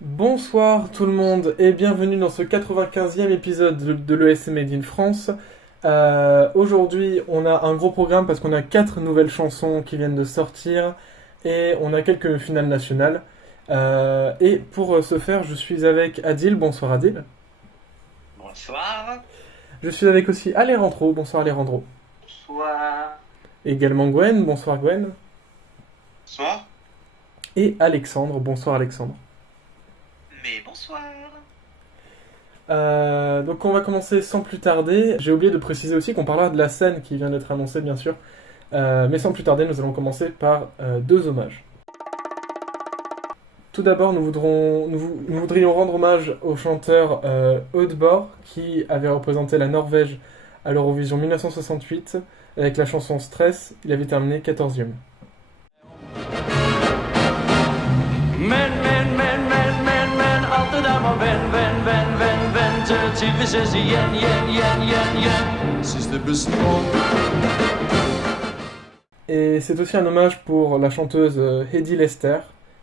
Bonsoir tout le monde et bienvenue dans ce 95e épisode de l'ESC Made in France. Aujourd'hui on a un gros programme parce qu'on a 4 nouvelles chansons qui viennent de sortir et on a quelques finales nationales. Et pour ce faire je suis avec Adil, bonsoir Adil. Bonsoir. Je suis avec aussi Alejandro, bonsoir Alejandro. Bonsoir. Également Gwen, bonsoir Gwen. Bonsoir. Et Alexandre, bonsoir Alexandre. Mais bonsoir. Donc on va commencer sans plus tarder. J'ai oublié de préciser aussi qu'on parlera de la scène qui vient d'être annoncée bien sûr. Mais sans plus tarder, nous allons commencer par 2 hommages. Tout d'abord, nous voudrions rendre hommage au chanteur Oddborg qui avait représenté la Norvège à l'Eurovision 1968 avec la chanson Stress. Il avait terminé 14e. Et c'est aussi un hommage pour la chanteuse Hedy Lester,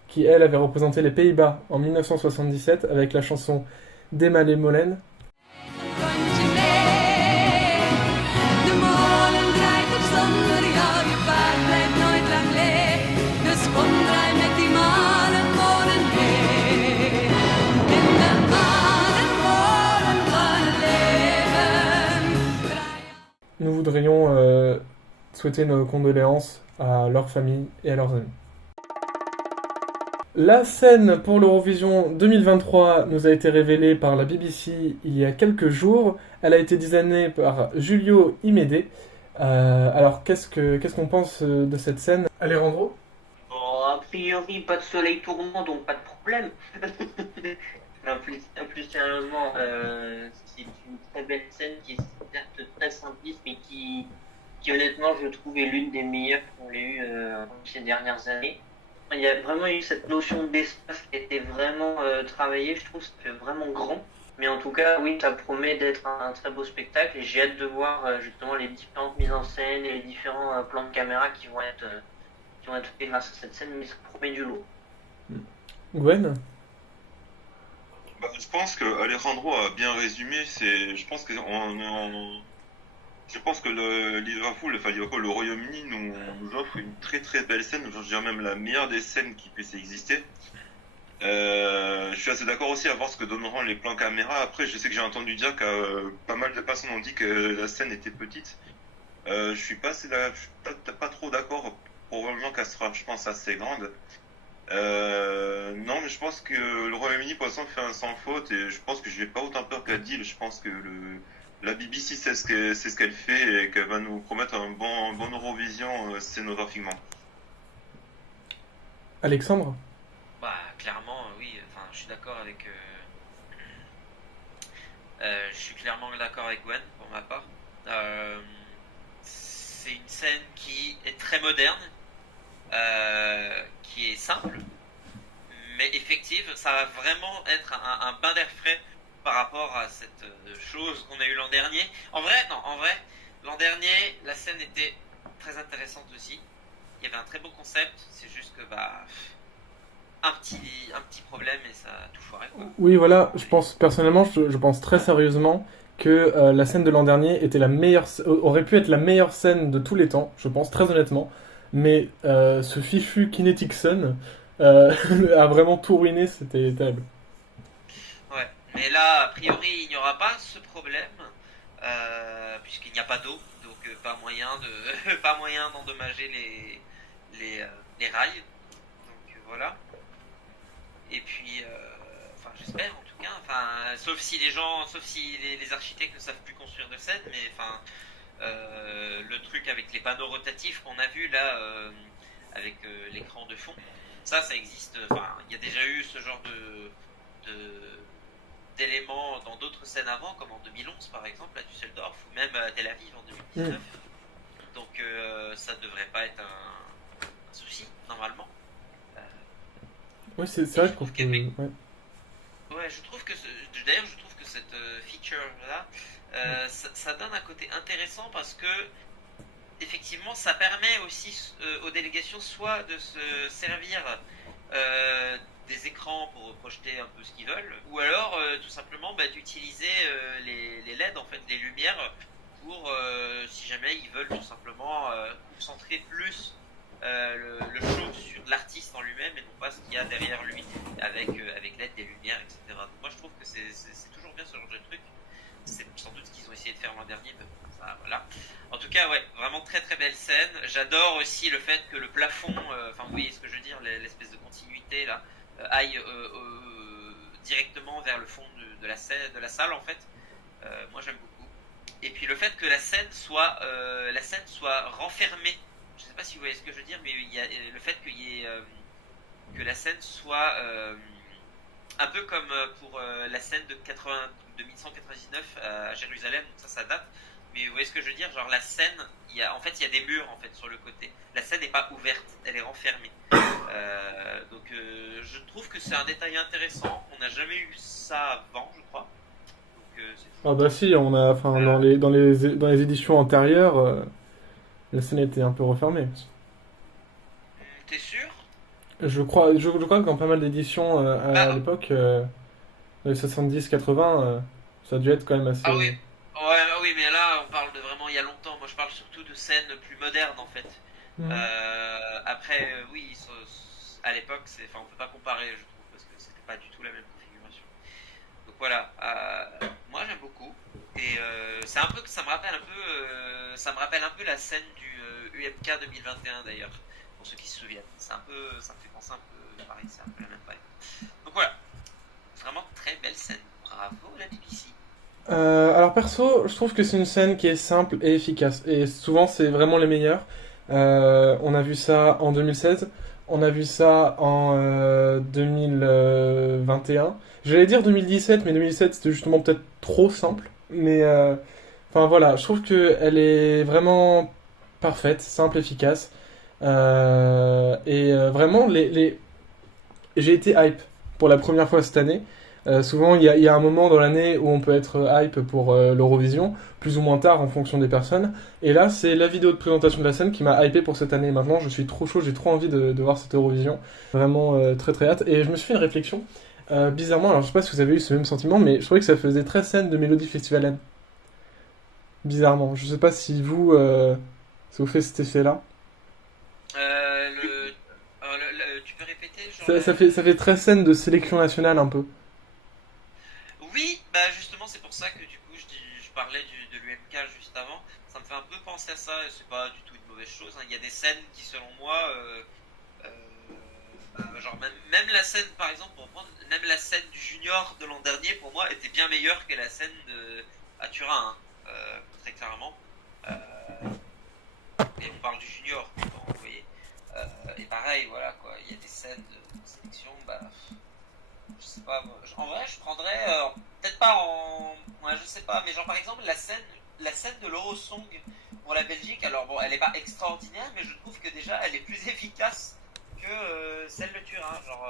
qui elle avait représenté les Pays-Bas en 1977 avec la chanson Demale Molen. Nous voudrions souhaiter nos condoléances à leurs familles et à leurs amis. La scène pour l'Eurovision 2023 nous a été révélée par la BBC il y a quelques jours. Elle a été designée par Giulio Imede. Alors qu'est-ce qu'on pense de cette scène, Alejandro? Bon, a priori, pas de soleil tournant, donc pas de problème. Plus sérieusement, c'est une très belle scène qui est certes très simpliste, mais qui honnêtement, je trouve, est l'une des meilleures qu'on ait eues ces dernières années. Il y a vraiment eu cette notion d'espace qui a été vraiment travaillée, je trouve, ça fait vraiment grand. Mais en tout cas, oui, ça promet d'être un très beau spectacle et j'ai hâte de voir justement les différentes mises en scène et les différents plans de caméra qui vont être faits grâce à cette scène, mais ça promet du lot. Gwen? Je pense que Alejandro a bien résumé. Je pense que le Royaume-Uni nous offre une très très belle scène. Je dirais même la meilleure des scènes qui puisse exister. Je suis assez d'accord aussi à voir ce que donneront les plans caméra. Après, je sais que j'ai entendu dire que pas mal de personnes ont dit que la scène était petite. Je suis pas trop d'accord. Probablement qu'elle sera, je pense, assez grande. Non, mais je pense que le Royaume-Uni pour l'instant fait un sans faute et je pense que je n'ai pas autant peur qu'Adil. Je pense que la BBC sait ce qu'elle fait et qu'elle va nous promettre un bon Eurovision scénographiquement. Alexandre? Bah clairement oui, enfin je suis d'accord avec je suis clairement d'accord avec Gwen pour ma part. C'est une scène qui est très moderne, qui est simple, mais effective. Ça va vraiment être un bain d'air frais par rapport à cette chose qu'on a eu l'an dernier. En vrai, l'an dernier, la scène était très intéressante aussi. Il y avait un très beau concept, c'est juste que un petit problème et ça a tout foiré, quoi. Oui, voilà, je pense personnellement, je pense très sérieusement que la scène de l'an dernier aurait pu être la meilleure scène de tous les temps, je pense très honnêtement. Mais ce fichu Kinetic Sun a vraiment tout ruiné, c'était terrible. Ouais, mais là, a priori, il n'y aura pas ce problème, puisqu'il n'y a pas d'eau, donc pas moyen d'endommager les rails. Donc voilà. Et puis, j'espère en tout cas, sauf si les architectes ne savent plus construire de scène, mais le truc avec les panneaux rotatifs qu'on a vu là, avec l'écran de fond, ça existe. Il y a déjà eu ce genre d'éléments dans d'autres scènes avant, comme en 2011 par exemple à Düsseldorf, ou même à Tel Aviv en 2019. Donc ça devrait pas être un souci normalement. Oui, c'est vrai, je trouve que... Ouais, je trouve que cette feature-là, ça donne un côté intéressant parce que effectivement, ça permet aussi aux délégations soit de se servir des écrans pour projeter un peu ce qu'ils veulent, ou alors tout simplement d'utiliser les LED, en fait, les lumières, pour si jamais ils veulent tout simplement concentrer plus le show sur l'artiste en lui-même et non pas ce qu'il y a derrière lui avec l'aide des lumières, etc. Donc moi je trouve que c'est toujours bien ce genre de truc. C'est sans doute ce qu'ils ont essayé de faire l'an dernier, mais ça, voilà. En tout cas, ouais, vraiment très très belle scène. J'adore aussi le fait que le plafond, enfin vous voyez ce que je veux dire, l'espèce de continuité là, aille directement vers le fond de la salle en fait. Moi j'aime beaucoup. Et puis le fait que la scène soit renfermée. Je sais pas si vous voyez ce que je veux dire, mais il y a le fait que la scène soit un peu comme pour la scène de 1199 à Jérusalem, donc ça date. Mais vous voyez ce que je veux dire, genre la scène, il y a des murs en fait sur le côté. La scène n'est pas ouverte, elle est renfermée. Donc je trouve que c'est un détail intéressant. On n'a jamais eu ça avant, je crois. Donc, Ah bah si, on a, enfin dans les éditions antérieures, la scène était un peu refermée. T'es sûr? Je crois que dans pas mal d'éditions à l'époque, dans les 70-80, ça a dû être quand même assez. Ah oui. Ouais, oui, mais là, on parle de vraiment il y a longtemps. Moi, je parle surtout de scènes plus modernes, en fait. Après, oui, à l'époque, on peut pas comparer, je trouve, parce que c'était pas du tout la même configuration. Donc voilà, moi j'aime beaucoup. Et c'est un peu, ça me rappelle un peu la scène du UMK 2021 d'ailleurs, pour ceux qui se souviennent. Ça me fait penser un peu pareil, c'est un peu la même vibe. Donc voilà, vraiment très belle scène. Bravo la BBC. Alors perso, je trouve que c'est une scène qui est simple et efficace. Et souvent, c'est vraiment les meilleurs. On a vu ça en 2016. On a vu ça en 2021. J'allais dire 2017, mais 2017, c'était justement peut-être trop simple. Mais enfin voilà, je trouve qu'elle est vraiment parfaite, simple, efficace. Et vraiment, j'ai été hype pour la première fois cette année. Souvent, il y a un moment dans l'année où on peut être hype pour l'Eurovision, plus ou moins tard en fonction des personnes. Et là, c'est la vidéo de présentation de la scène qui m'a hypé pour cette année. Maintenant, je suis trop chaud, j'ai trop envie de voir cette Eurovision. Vraiment très très hâte. Et je me suis fait une réflexion. Bizarrement, alors je sais pas si vous avez eu ce même sentiment, mais je trouvais que ça faisait très scène de Mélodie Festivalen. Bizarrement. Je sais pas si ça vous fait cet effet-là. Tu peux répéter genre, Ça fait très scène de sélection nationale un peu. Oui, justement c'est pour ça que du coup je parlais de l'UMK juste avant. Ça me fait un peu penser à ça et c'est pas du tout une mauvaise chose. Hein. Il y a des scènes qui selon moi, genre même la scène par exemple, pour prendre, même la scène du junior de l'an dernier pour moi était bien meilleure que la scène à Turin, hein, très clairement. Et on parle du junior, vous voyez. Et pareil, voilà quoi, il y a des scènes de sélection, je sais pas, en vrai je prendrais, peut-être pas ouais, je sais pas, mais genre par exemple la scène de l'Eurosong pour la Belgique, alors bon, elle est pas extraordinaire, mais je trouve que déjà elle est plus efficace que celle de Turin, genre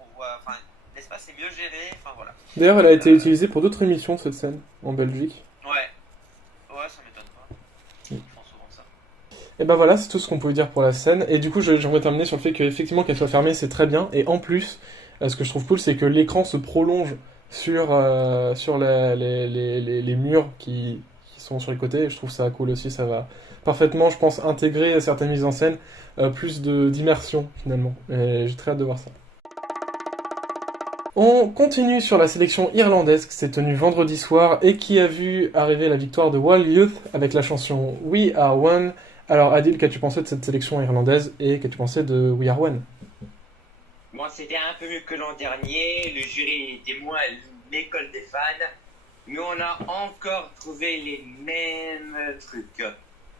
on voit, enfin l'espace est mieux géré, enfin voilà. D'ailleurs, elle a été utilisée pour d'autres émissions cette scène en Belgique. Ouais, ça m'étonne pas. Je pense souvent ça. Et ben voilà, c'est tout ce qu'on pouvait dire pour la scène. Et du coup, j'aimerais terminer sur le fait qu'effectivement qu'elle soit fermée, c'est très bien. Et en plus, ce que je trouve cool, c'est que l'écran se prolonge sur les murs qui sont sur les côtés. Et je trouve ça cool aussi. Ça va parfaitement, je pense, intégrer certaines mises en scène, plus d'immersion finalement. Et j'ai très hâte de voir ça. On continue sur la sélection irlandaise qui s'est tenue vendredi soir et qui a vu arriver la victoire de Wild Youth avec la chanson We Are One. Alors Adil, qu'as-tu pensé de cette sélection irlandaise et qu'as-tu pensé de We Are One? Bon, c'était un peu mieux que l'an dernier, le jury était moins l'école des fans, mais on a encore trouvé les mêmes trucs.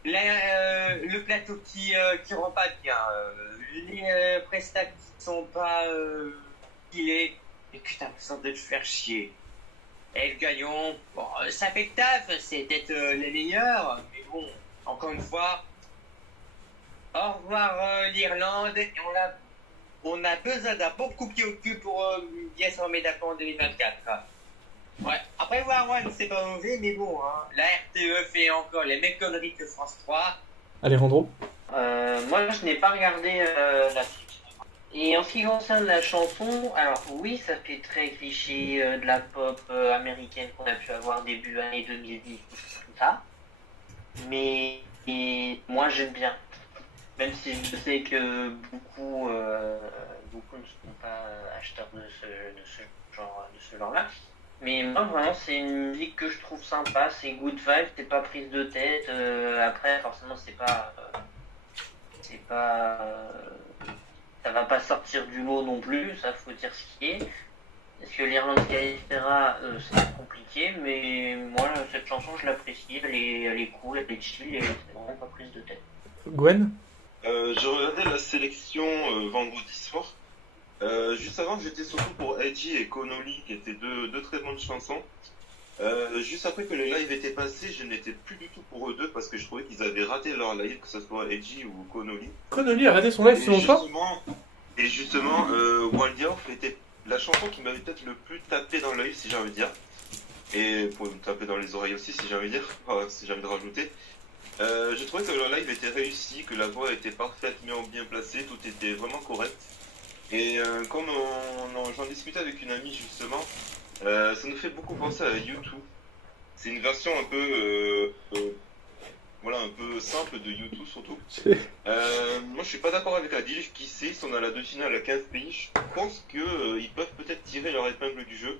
Le plateau qui rend pas bien, les prestats qui sont pas filés, et que t'as l'impression de te faire chier. Et le gagnant, bon, ça fait le taf, c'est peut-être les meilleurs, mais bon, encore une fois, au revoir l'Irlande, et on a besoin d'un bon coup de pied au cul pour bien se remettre à fond en 2024. Ouais. Après, War One, c'est pas mauvais, mais bon, hein. La RTE fait encore les mêmes conneries que France 3. Alejandro? Moi, je n'ai pas regardé la suite. Et en ce qui concerne la chanson, alors oui, ça fait très cliché de la pop américaine qu'on a pu avoir début année 2010, tout ça. Mais moi, j'aime bien. Même si je sais que beaucoup ne sont pas acheteurs de ce genre-là. Mais moi, vraiment, c'est une musique que je trouve sympa. C'est good vibe, c'est pas prise de tête. Après, forcément, ça va pas sortir du lot non plus. Ça, faut dire ce qui est. Parce que l'Irlande, etc., c'est compliqué. Mais moi, cette chanson, je l'apprécie. Elle est cool, elle est chill et c'est vraiment pas prise de tête. Gwen? Je regardais la sélection vendredi soir. Juste avant, j'étais surtout pour Edgy et Connolly, qui étaient deux très bonnes chansons. Juste après que les lives étaient passés, je n'étais plus du tout pour eux deux parce que je trouvais qu'ils avaient raté leur live, que ce soit Edgy ou Connolly. Connolly a raté son live selon toi? Et justement, Wild Youth était la chanson qui m'avait peut-être le plus tapé dans l'œil, si j'ai envie de dire. Et pour me taper dans les oreilles aussi, si j'ai envie de dire, si j'ai envie de rajouter. Je trouvais que leur live était réussi, que la voix était parfaitement bien placée, tout était vraiment correct. Et comme j'en discutais avec une amie justement, ça nous fait beaucoup penser à U2. C'est une version un peu, un peu simple de U2 surtout. Moi je suis pas d'accord avec Adil, qui sait, si on a la demi-finale à 15 pays, je pense qu'ils peuvent peut-être tirer leur épingle du jeu.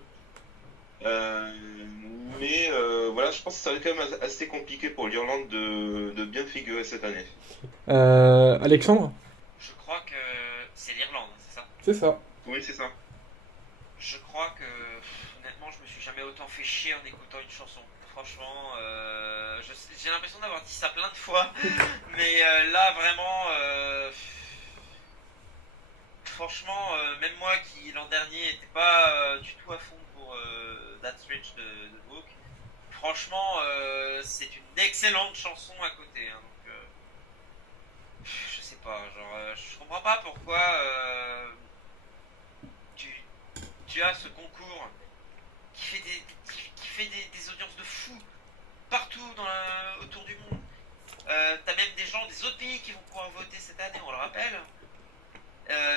Mais je pense que ça va être quand même assez compliqué pour l'Irlande de bien figurer cette année. Alexandre? Je crois que c'est l'Irlande, c'est ça? C'est ça. Oui, c'est ça. Je crois que, honnêtement, je me suis jamais autant fait chier en écoutant une chanson. Franchement, j'ai l'impression d'avoir dit ça plein de fois, mais là, vraiment, franchement, même moi qui l'an dernier n'était pas du tout à fond pour That's Rich de Book, franchement, c'est une excellente chanson à côté. Hein, donc, je sais pas, je comprends pas pourquoi tu as ce concours qui fait des audiences de fou partout autour du monde. T'as même des gens des autres pays qui vont pouvoir voter cette année, on le rappelle.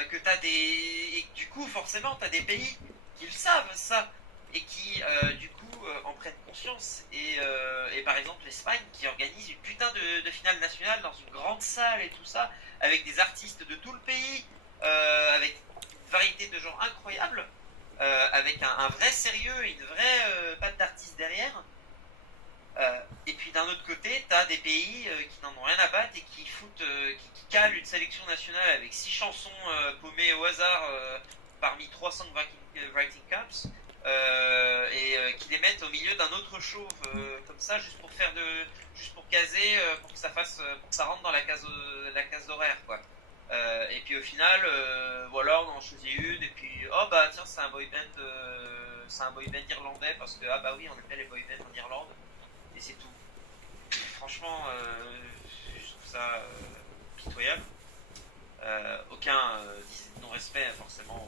Que et du coup, forcément, t'as des pays qui le savent, ça, et qui, du coup, en prennent conscience. Et par exemple, l'Espagne qui organise une putain de finale nationale dans une grande salle et tout ça, avec des artistes de tout le pays, avec une variété de genres incroyable, avec un vrai sérieux et une vraie patte d'artiste derrière. Et puis d'un autre côté, t'as des pays qui n'en ont rien à battre et qui qui calent une sélection nationale avec 6 chansons paumées au hasard parmi 300 writing caps et qui les mettent au milieu d'un autre show comme ça juste pour caser pour que ça rentre dans la case horaire quoi. Et puis au final, voilà, on en choisit une et puis oh bah tiens c'est un boy band irlandais parce que ah bah oui on appelle les boy bands en Irlande. Et c'est tout. Franchement, je trouve ça pitoyable. Aucun non-respect forcément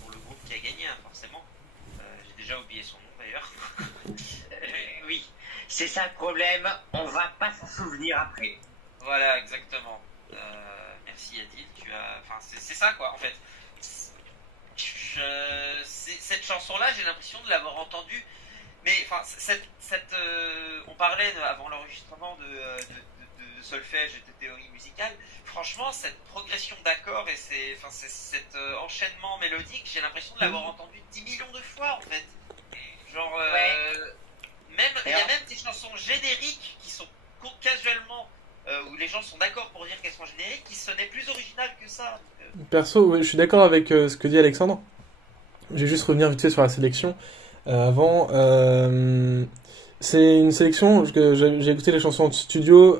pour le groupe qui a gagné, hein, forcément. J'ai déjà oublié son nom d'ailleurs. Oui, c'est ça le problème, on va pas s'en souvenir après. Voilà, exactement. Merci Adil, c'est ça quoi en fait. Cette chanson-là, j'ai l'impression de l'avoir entendue. Mais enfin, on parlait avant l'enregistrement de solfège et de théorie musicale. Franchement, cette progression d'accords et cet enchaînement mélodique, j'ai l'impression de l'avoir entendu 10 millions de fois en fait. Genre, il y a même des chansons génériques qui sont casuellement où les gens sont d'accord pour dire qu'elles sont génériques, qui sonnaient plus originales que ça. Perso, ouais, je suis d'accord avec ce que dit Alexandre. Je vais juste revenir vite fait sur la sélection. Avant, c'est une sélection que j'ai écouté les chansons de studio,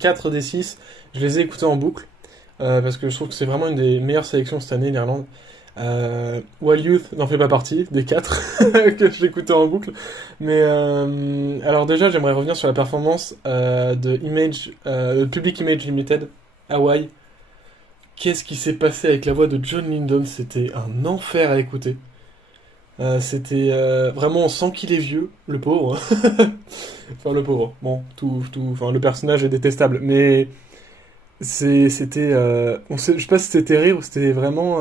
4 des 6, je les ai écoutées en boucle, parce que je trouve que c'est vraiment une des meilleures sélections cette année, l'Irlande. Wild Youth n'en fait pas partie, des 4 que j'ai écouté en boucle. Mais alors déjà, j'aimerais revenir sur la performance de Public Image Limited, Hawaii. Qu'est-ce qui s'est passé avec la voix de John Lydon? C'était un enfer à écouter. C'était vraiment, on sent qu'il est vieux, le pauvre. Enfin, le pauvre. Bon, enfin, le personnage est détestable, mais c'était, je sais pas si c'était rire ou c'était vraiment,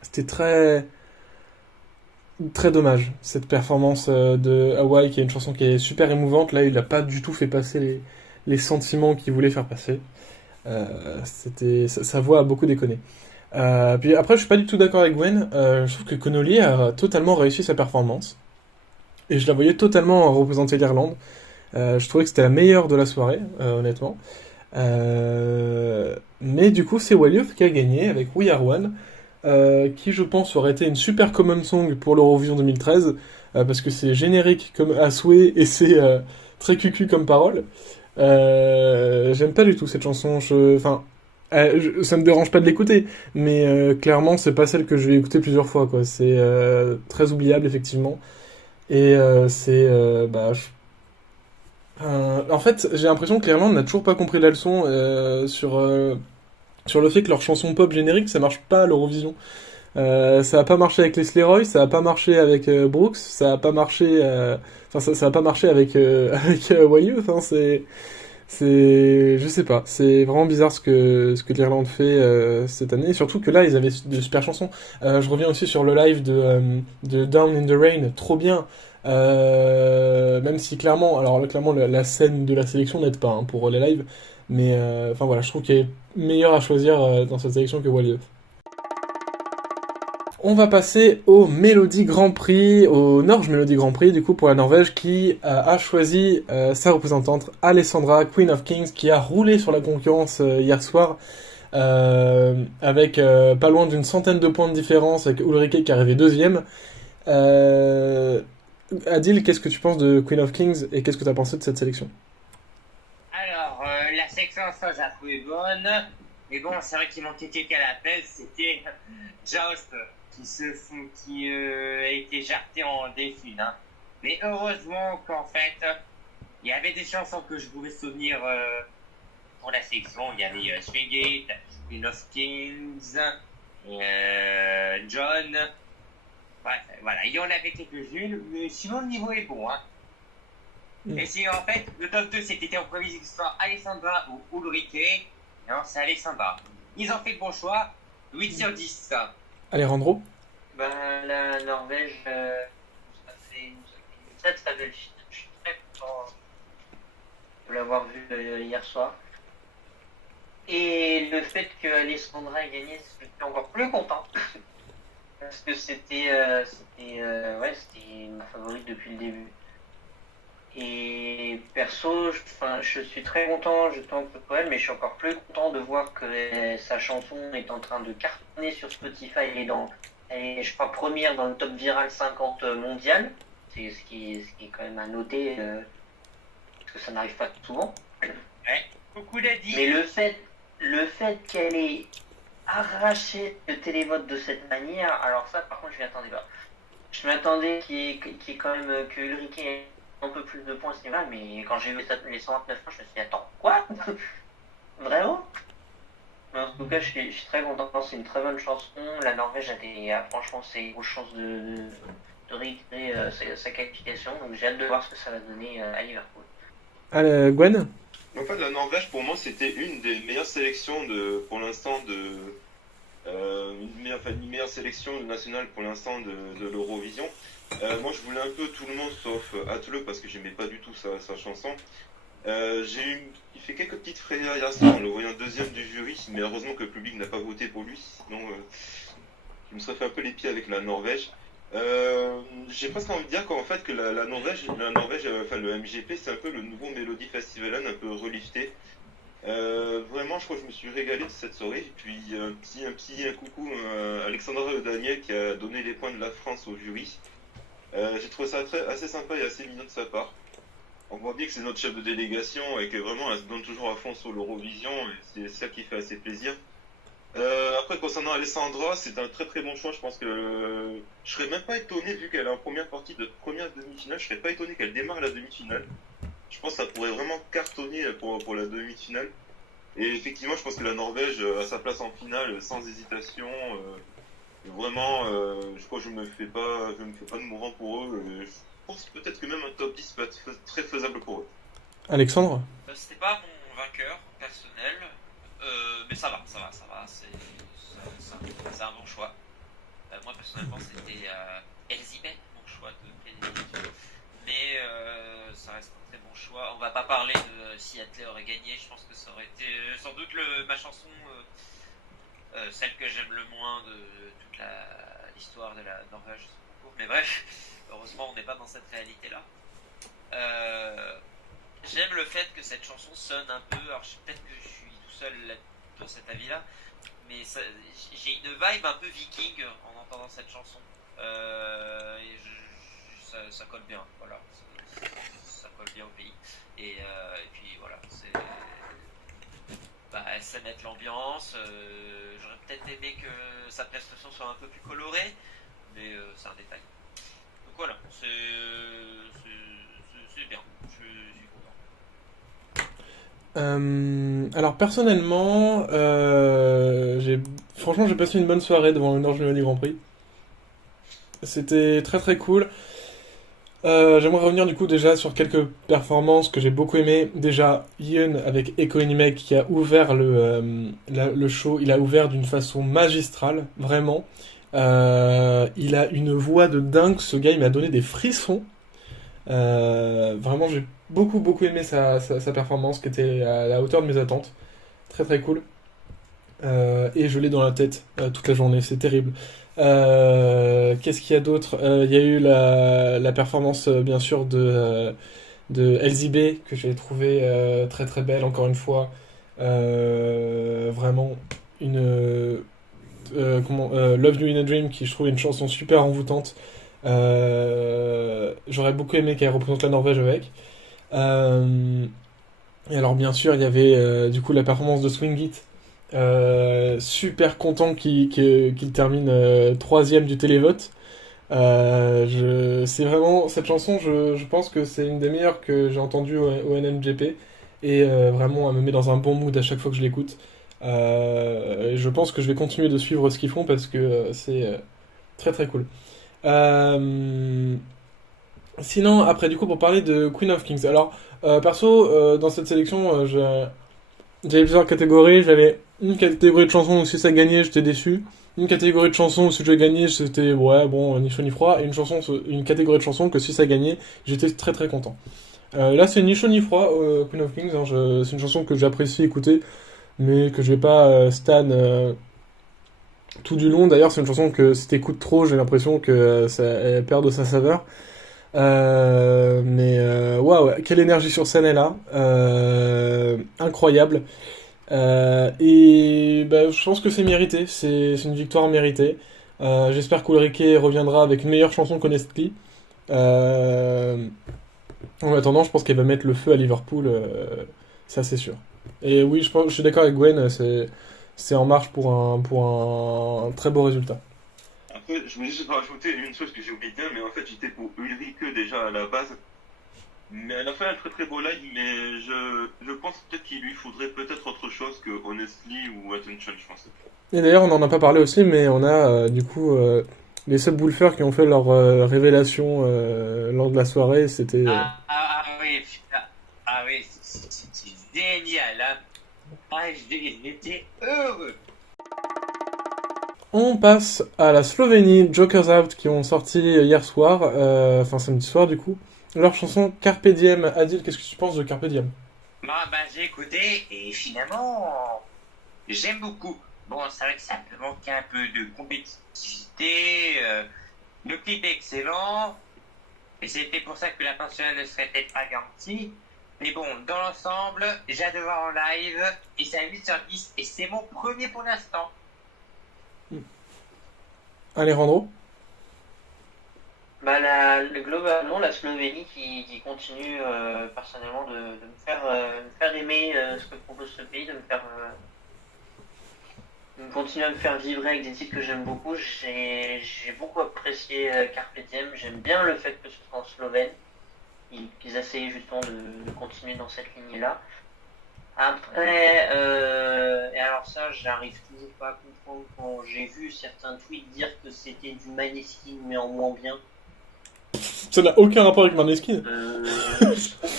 c'était très dommage cette performance de Hawaii, qui est une chanson qui est super émouvante. Là, il a pas du tout fait passer les sentiments qu'il voulait faire passer. Sa voix a beaucoup déconné. Puis après, je suis pas du tout d'accord avec Gwen. Je trouve que Connolly a totalement réussi sa performance. Et je la voyais totalement représenter l'Irlande. Je trouvais que c'était la meilleure de la soirée, honnêtement. Mais du coup, c'est Walliot qui a gagné avec We Are One, qui je pense aurait été une super common song pour l'Eurovision 2013, parce que c'est générique comme à souhait et c'est très cucu comme parole. J'aime pas du tout cette chanson. Enfin, ça me dérange pas de l'écouter, mais clairement, c'est pas celle que je vais écouter plusieurs fois, quoi. C'est très oubliable, effectivement. Et en fait, j'ai l'impression que l'Irlande n'a toujours pas compris la leçon sur le fait que leur chanson pop générique, ça marche pas à l'Eurovision. Ça a pas marché avec les Leroy, ça a pas marché avec Brooks, ça a pas marché, ça a pas marché avec avec Walliot. Enfin, je sais pas, c'est vraiment bizarre ce que l'Irlande fait cette année. Et surtout que là, ils avaient de super chansons. Je reviens aussi sur le live de Down in the Rain, trop bien. Même si clairement, alors là, clairement la scène de la sélection n'aide pas hein, pour les lives, mais enfin voilà, je trouve qu'il est meilleur à choisir dans cette sélection que Walliot. On va passer au Melody Grand Prix, au Norge Melody Grand Prix, du coup pour la Norvège, qui a choisi sa représentante Alessandra, Queen of Kings, qui a roulé sur la concurrence hier soir, avec pas loin d'une centaine de points de différence, avec Ulrike qui est arrivé deuxième. Adil, qu'est-ce que tu penses de Queen of Kings et qu'est-ce que tu as pensé de cette sélection? Alors, la section ça, j'ai trouvé bonne. Mais bon, c'est vrai qu'il manquait quelqu'un à l'appel. C'était Joust qui a été jarté en défi. Hein. Mais heureusement qu'en fait, il y avait des chansons que je pouvais souvenir pour la sélection. Il y avait Swingate, Queen of Kings, John. Bref, voilà, il y en avait quelques-unes, mais sinon le niveau est bon. Hein. Et si en fait, le top 2 c'était en premier soit Alessandra ou Ulrike, non, c'est Alessandra. Ils ont fait le bon choix, 8 sur 10. Alejandro? Ben, la Norvège, ça fait une très très belle finale. Je suis très content de l'avoir vu hier soir. Et le fait que Alessandra ait gagné, je suis encore plus content. Parce que c'était ma favorite depuis le début. Et perso, je suis très content, je tombe pour elle, mais je suis encore plus content de voir que sa chanson est en train de cartonner sur Spotify. Elle est, je crois, première dans le top viral 50 mondial. C'est ce qui est quand même à noter, parce que ça n'arrive pas souvent. Ouais, beaucoup l'a dit. Mais le fait qu'elle ait arraché le télévote de cette manière, alors ça, par contre, je m'y attendais pas. Je m'attendais qu'il y ait quand même que Ulrike ait un peu plus de points à ce niveau-là, mais quand j'ai vu les 129 points, je me suis dit, attends, quoi? Vraiment? Mais en tout cas, je suis très content, c'est une très bonne chanson. La Norvège a franchement ses grosses chances de réitérer sa qualification, donc j'ai hâte de voir ce que ça va donner à Liverpool. Allez, Gwen? En fait, la Norvège, pour moi, c'était une des meilleures sélections pour l'instant une meilleure sélection nationale pour l'instant de l'Eurovision. Moi, je voulais un peu tout le monde sauf Atle parce que j'aimais pas du tout sa chanson. Il fait quelques petites frayeurs hier soir en le voyant deuxième du jury, mais heureusement que le public n'a pas voté pour lui, sinon je me serais fait un peu les pieds avec la Norvège. J'ai presque envie de dire qu'en fait que la Norvège, enfin le MGP, c'est un peu le nouveau Melody Festival, un peu relifté. Vraiment, je crois que je me suis régalé de cette soirée. Et puis un petit coucou à Alexandra Daniel qui a donné les points de la France au jury. J'ai trouvé ça assez sympa et assez mignon de sa part. On voit bien que c'est notre chef de délégation et que vraiment elle se donne toujours à fond sur l'Eurovision et c'est ça qui fait assez plaisir. Après, concernant Alessandra, c'est un très très bon choix. Je pense que je serais même pas étonné, vu qu'elle est en première partie de première demi-finale, je serais pas étonné qu'elle démarre la demi-finale. Je pense que ça pourrait vraiment cartonner pour la demi-finale. Et effectivement, je pense que la Norvège a sa place en finale sans hésitation. Vraiment, je crois que je me fais pas de mourant pour eux. Je pense peut-être que même un top 10 peut être très faisable pour eux. Alexandre? C'était pas mon vainqueur personnel, mais ça va, c'est un bon choix. Moi personnellement c'était Elzibeth, mon choix de prédilection. Mais ça reste un très bon choix. On va pas parler de si Atley aurait gagné, je pense que ça aurait été sans doute ma chanson, celle que j'aime le moins de toute l'histoire de la Norvège de ce concours. Mais bref, heureusement on n'est pas dans cette réalité-là. J'aime le fait que cette chanson sonne un peu, alors peut-être que je suis tout seul dans cet avis-là, mais j'ai une vibe un peu viking en entendant cette chanson. Et ça colle bien, voilà. Ça colle bien au pays. Et puis voilà, elle sait mettre l'ambiance. J'aurais peut-être aimé que sa prestation soit un peu plus colorée, mais c'est un détail. Donc voilà, c'est bien. Je suis content. Alors personnellement, franchement j'ai passé une bonne soirée devant le Nord Junior Grand Prix. C'était très très cool. J'aimerais revenir du coup déjà sur quelques performances que j'ai beaucoup aimées. Déjà, Yoon avec Echo Animec qui a ouvert le show. Il a ouvert d'une façon magistrale, vraiment. Il a une voix de dingue. Ce gars, il m'a donné des frissons. Vraiment, j'ai beaucoup aimé sa performance qui était à la hauteur de mes attentes. Très très cool. Et je l'ai dans la tête toute la journée. C'est terrible. Qu'est-ce qu'il y a d'autre? Il y a eu la performance bien sûr de LZB que j'ai trouvé très très belle encore une fois. Vraiment une Love You in a Dream qui je trouve une chanson super envoûtante. J'aurais beaucoup aimé qu'elle représente la Norvège avec. Et alors bien sûr il y avait du coup la performance de Swing It. Super content qu'il termine troisième du télévote. C'est vraiment cette chanson, je pense que c'est une des meilleures que j'ai entendues au NMGP et vraiment elle me met dans un bon mood à chaque fois que je l'écoute. Je pense que je vais continuer de suivre ce qu'ils font parce que c'est très très cool. Sinon, après du coup pour parler de Queen of Kings, alors perso dans cette sélection j'avais plusieurs catégories. J'avais une catégorie de chansons où si ça gagnait, j'étais déçu. Une catégorie de chansons où si je gagnais, c'était ouais, bon, ni chaud ni froid. Et une catégorie de chansons que si ça gagnait, j'étais très très content. Là, c'est ni chaud ni froid, Queen of Kings. Hein, c'est une chanson que j'apprécie écouter, mais que je vais pas stan tout du long. D'ailleurs, c'est une chanson que si t'écoutes trop, j'ai l'impression que elle perd de sa saveur. Mais waouh, quelle énergie sur scène elle a, incroyable. Et bah, je pense que c'est mérité, c'est une victoire méritée. J'espère qu'Ulrike reviendra avec une meilleure chanson qu'Honestly. En attendant, je pense qu'elle va mettre le feu à Liverpool, ça c'est sûr. Et oui, je suis d'accord avec Gwen, c'est en marche pour un très beau résultat. Après, je voulais juste rajouter une chose que j'ai oublié de dire, mais en fait j'étais pour Ulrike déjà à la base. Mais elle a fait un très très beau live, mais je pense peut-être qu'il lui faudrait peut-être autre chose que Honestly ou Attention, je pense. Et d'ailleurs, on n'en a pas parlé aussi, mais on a du coup les Subwoolfers qui ont fait leur révélation lors de la soirée. C'était. Oui, putain. Ah oui, c'est génial. Hein. Ah, j'étais heureux. On passe à la Slovénie, Jokers Out, qui ont sorti hier soir, enfin samedi soir du coup, leur chanson Carpe Diem. Adil, qu'est-ce que tu penses de Carpe Diem? Bah, j'ai écouté et finalement, j'aime beaucoup. Bon, c'est vrai que ça peut manquer un peu de compétitivité. Le clip est excellent. Et c'était pour ça que la pension ne serait peut-être pas garantie. Mais bon, dans l'ensemble, j'adore en live. Et c'est un 8 sur 10. Et c'est mon premier pour l'instant. Alejandro? Globalement, la Slovénie qui continue personnellement de me faire aimer ce que propose ce pays, de continuer à me faire vibrer avec des titres que j'aime beaucoup. J'ai beaucoup apprécié Carpe Diem. J'aime bien le fait que ce soit en slovène. Qu'ils essayent justement de continuer dans cette lignée-là. Après, et alors ça, j'arrive toujours pas à comprendre quand j'ai vu certains tweets dire que c'était du Maneskin mais en moins bien. Ça n'a aucun rapport avec Maneskin.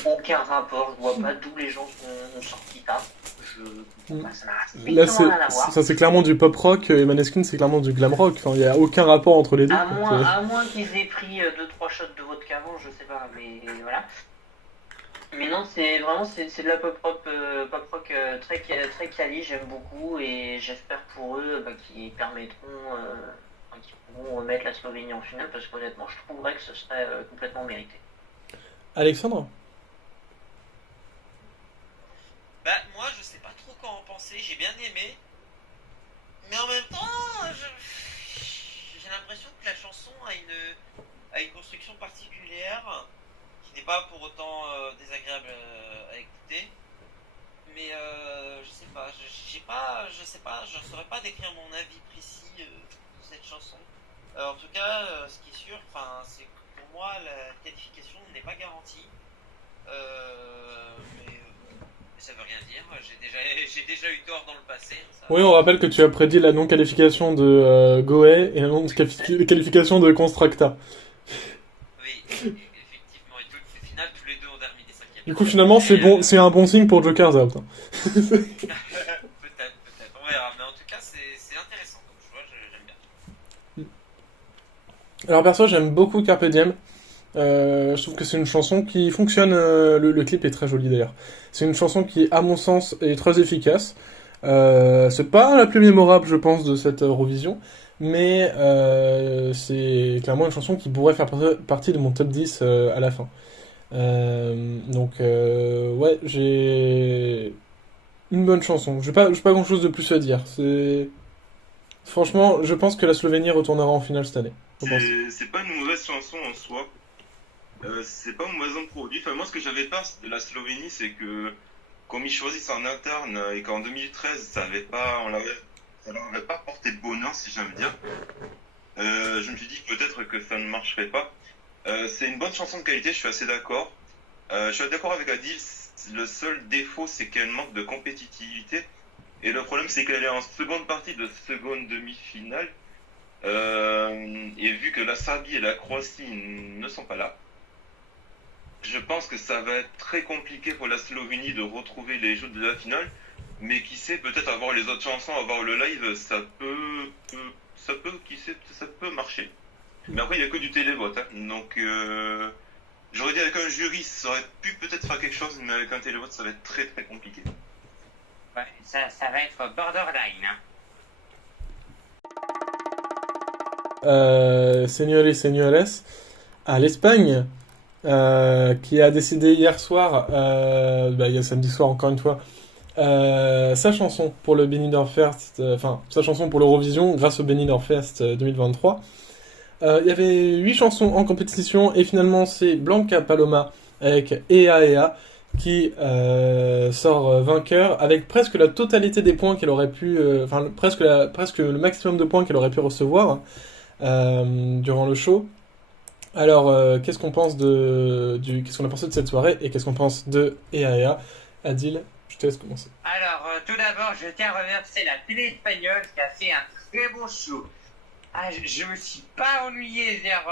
Aucun rapport, je vois pas d'où les gens ont sorti ça. Ça n'a Là, strictement rien à voir. ça c'est clairement du pop rock et Maneskin c'est clairement du glam rock. Enfin, il n'y a aucun rapport entre les deux. À moins qu'ils aient pris 2-3 shots de vodka avant, je sais pas, mais voilà. Mais non, c'est vraiment c'est de la pop rock très quali, j'aime beaucoup et j'espère pour eux qu'ils permettront, qu'ils pourront remettre la Slovénie en finale parce qu'honnêtement, je trouverais que ce serait complètement mérité. Alexandre? Bah, moi, je sais pas trop quoi en penser. J'ai bien aimé. Mais en même temps, j'ai l'impression que la chanson a une construction particulière qui n'est pas pour autant désagréable à écouter. Mais je sais pas, je saurais pas décrire mon avis précis de cette chanson. En tout cas, ce qui est sûr, c'est que pour moi, la qualification n'est pas garantie. Mais ça veut rien dire. J'ai déjà eu tort dans le passé. Ça. Oui, on rappelle que tu as prédit la non-qualification de Goe et la non-qualification de Constracta. Oui, effectivement. Et au final, tous les deux ont terminé 5e. Du coup, finalement, c'est un bon signe pour Joker's Out. Peut-être. On verra. Mais en tout cas, c'est intéressant comme choix. J'aime bien. Alors, perso, j'aime beaucoup Carpe Diem. Je trouve que c'est une chanson qui fonctionne. Le clip est très joli d'ailleurs. C'est une chanson qui, à mon sens, est très efficace. C'est pas la plus mémorable, je pense, de cette Eurovision, mais c'est clairement une chanson qui pourrait faire partie de mon top 10 à la fin. Donc, ouais, j'ai une bonne chanson. J'ai pas grand chose de plus à dire. Franchement, je pense que la Slovénie retournera en finale cette année. C'est pas une mauvaise chanson en soi. C'est pas un mauvais produit. Enfin, moi, ce que j'avais peur de la Slovénie, c'est que, comme ils choisissent en interne et qu'en 2013, ça leur avait pas porté de bonheur, si j'aime dire. Je me suis dit peut-être que ça ne marcherait pas. C'est une bonne chanson de qualité, je suis assez d'accord. Je suis d'accord avec Adil. Le seul défaut, c'est qu'elle manque de compétitivité. Et le problème, c'est qu'elle est en seconde partie de seconde demi-finale. Et vu que la Serbie et la Croatie ne sont pas là, je pense que ça va être très compliqué pour la Slovénie de retrouver les jeux de la finale, mais qui sait, peut-être avoir les autres chansons, avoir le live, ça peut marcher. Mais après, il n'y a que du télévote, hein. Donc j'aurais dit avec un jury, ça aurait pu peut-être faire quelque chose, mais avec un télévote, ça va être très très compliqué. Ouais, ça va être borderline, hein. Señores et señores, à l'Espagne, qui a décidé hier soir, il y a samedi soir encore une fois, sa chanson pour le Benidorm Fest, sa chanson pour l'Eurovision grâce au Benidorm Fest 2023. Il y avait 8 chansons en compétition et finalement c'est Blanca Paloma avec Ea Ea qui sort vainqueur avec presque la totalité des points qu'elle aurait pu, presque le maximum de points qu'elle aurait pu recevoir durant le show. Alors, qu'est-ce qu'on pense qu'est-ce qu'on a pensé de cette soirée et qu'est-ce qu'on pense de Ea Ea? Adil, je te laisse commencer. Alors, tout d'abord, je tiens à remercier la télé espagnole qui a fait un très beau show. Je me suis pas ennuyé vers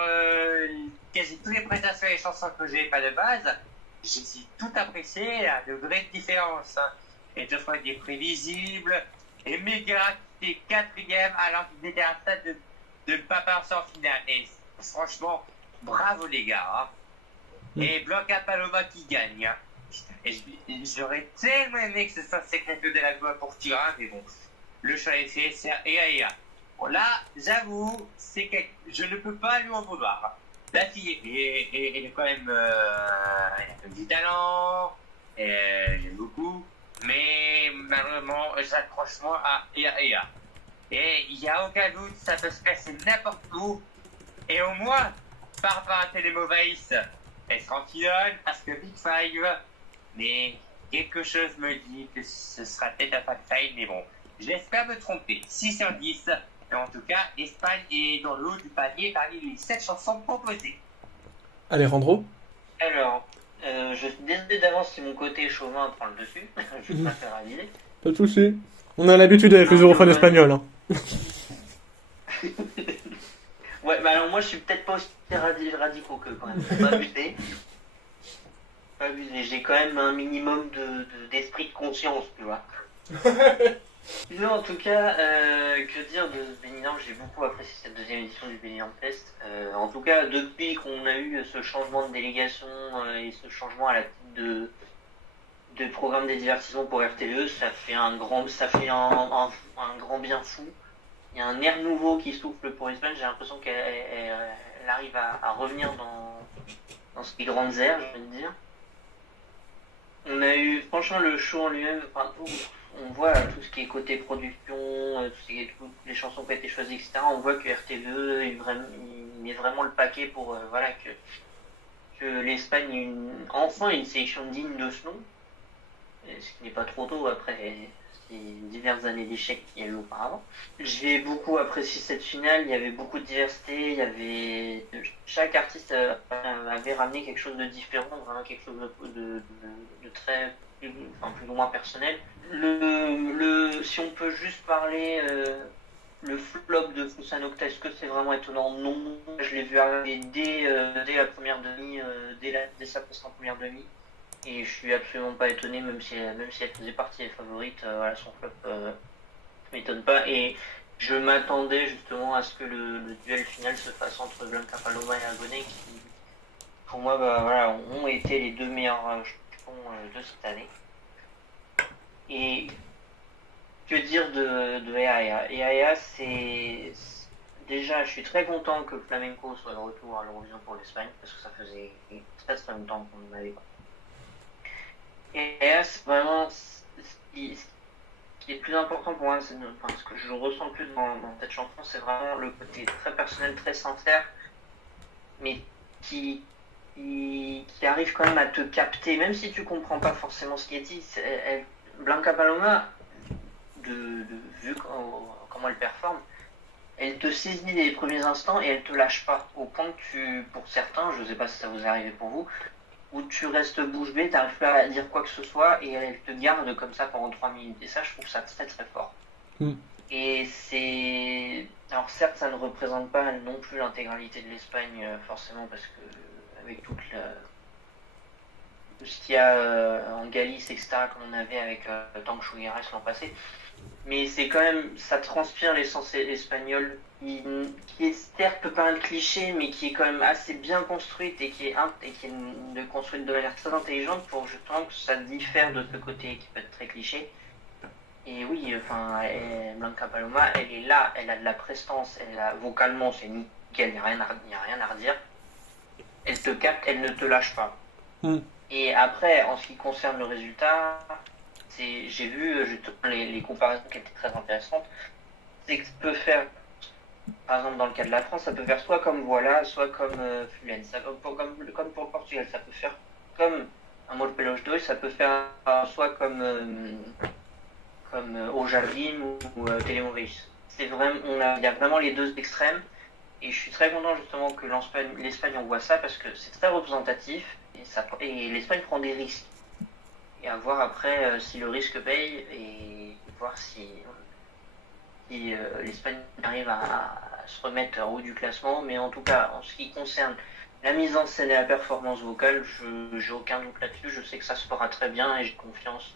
quasi toutes les prestations et les chansons que j'ai pas de base. J'ai tout apprécié à de grandes différences. Et deux fois des prévisibles. Et Megara qui était 4e alors qu'il était à stade de ne pas passer en finale. Et franchement, bravo les gars. Et Blanca Paloma qui gagne. Et j'aurais tellement aimé que ce soit Secreto de la Gloire pour Turin, mais bon, le choix est fait, c'est Ea Ea. Bon, là, j'avoue, je ne peux pas lui en vouloir. La fille, elle est quand même, elle a du talent, j'aime beaucoup, mais malheureusement, j'accroche moins à Ea Ea. Et il n'y a aucun doute, ça peut se passer n'importe où, et au moins, par rapport à Telemovaïs, elle sera en finale parce que Big Five, mais quelque chose me dit que ce sera peut-être un Five, mais bon, j'espère me tromper. 6 sur 10, et en tout cas, Espagne est dans le haut du panier parmi les 7 chansons proposées. Alejandro? Alors, je suis désolé d'avance si mon côté chauvin prend le dessus. Je préfère aviser. Pas de soucis. On a l'habitude avec les eurofans espagnols. Hein. Ouais, bah alors moi je suis peut-être pas aussi radicaux que quand même. Pas abusé. Pas abusé. J'ai quand même un minimum d'esprit de conscience, tu vois. Non, en tout cas, que dire de ce Benidorm? J'ai beaucoup apprécié cette deuxième édition du Benidorm Fest. En tout cas, depuis qu'on a eu ce changement de délégation et ce changement à la tête de programme des divertissements pour RTE, ça fait un grand bien fou. Il y a un air nouveau qui souffle pour l'Espagne. J'ai l'impression qu'elle arrive à revenir dans ces grandes aires, je vais dire. On a eu, franchement, le show en lui-même, enfin, on voit tout ce qui est côté production, toutes les chansons qui ont été choisies, etc. On voit que RTE il met vraiment le paquet pour voilà, que l'Espagne ait enfin une sélection digne de ce nom. Ce qui n'est pas trop tôt après ces diverses années d'échecs qu'il y a eu auparavant. J'ai beaucoup apprécié cette finale, il y avait beaucoup de diversité, chaque artiste avait ramené quelque chose de différent, vraiment quelque chose de très, plus ou moins personnel. Si on peut juste parler, le flop de Foussane Octa, est-ce que c'est vraiment étonnant? Non, je l'ai vu arriver dès la première demi, dès sa place en première demi. Et je suis absolument pas étonné, même si elle faisait partie des favorites, voilà, son flop m'étonne pas. Et je m'attendais justement à ce que le duel final se fasse entre Blanca Paloma et Agoné, qui, pour moi, voilà, ont été les deux meilleurs chansons de cette année. Et que dire de EAEA? EAEA, c'est... Déjà, je suis très content que Flamenco soit de retour à l'Eurovision pour l'Espagne, parce que ça faisait très longtemps qu'on n'en avait pas. Et c'est vraiment ce qui est le plus important pour moi, ce que je ressens le plus dans cette chanson, c'est vraiment le côté très personnel, très sincère, mais qui arrive quand même à te capter, même si tu comprends pas forcément ce qui est dit. Blanca Paloma, vu comment elle performe, elle te saisit les premiers instants et elle te lâche pas, au point que pour certains, je sais pas si ça vous est arrivé pour vous, où tu restes bouche bée, t'arrives pas à dire quoi que ce soit et elle te garde comme ça pendant 3 minutes. Et ça, je trouve ça très très fort. Et c'est... Alors certes, ça ne représente pas non plus l'intégralité de l'Espagne, forcément, parce que avec tout ce qu'il y a en Galice, etc., comme on avait avec Tank Chougueras l'an passé. Mais c'est quand même, ça transpire l'essence espagnole, qui certes peut paraître cliché, mais qui est quand même assez bien construite et qui est construite de manière très intelligente pour justement que ça diffère de ce côté qui peut être très cliché. Et oui, enfin, Blanca Paloma, elle est là, elle a de la prestance, vocalement c'est nickel, il n'y a rien à redire. Elle te capte, elle ne te lâche pas. Et après, en ce qui concerne le résultat, j'ai vu les comparaisons qui étaient très intéressantes. C'est que ça peut faire, par exemple dans le cas de la France, ça peut faire soit comme Voilà, soit comme Fulen. Comme pour le Portugal, ça peut faire comme un Amor Pelos Dois, ça peut faire soit comme Au Jardim ou Telemoveis. C'est vraiment, il y a vraiment les deux extrêmes. Et je suis très content justement que l'Espagne on voit ça parce que c'est très représentatif et l'Espagne prend des risques. Et à voir après si le risque paye et voir si l'Espagne arrive à se remettre en haut du classement. Mais en tout cas, en ce qui concerne la mise en scène et la performance vocale, j'ai aucun doute là-dessus. Je sais que ça se fera très bien et j'ai confiance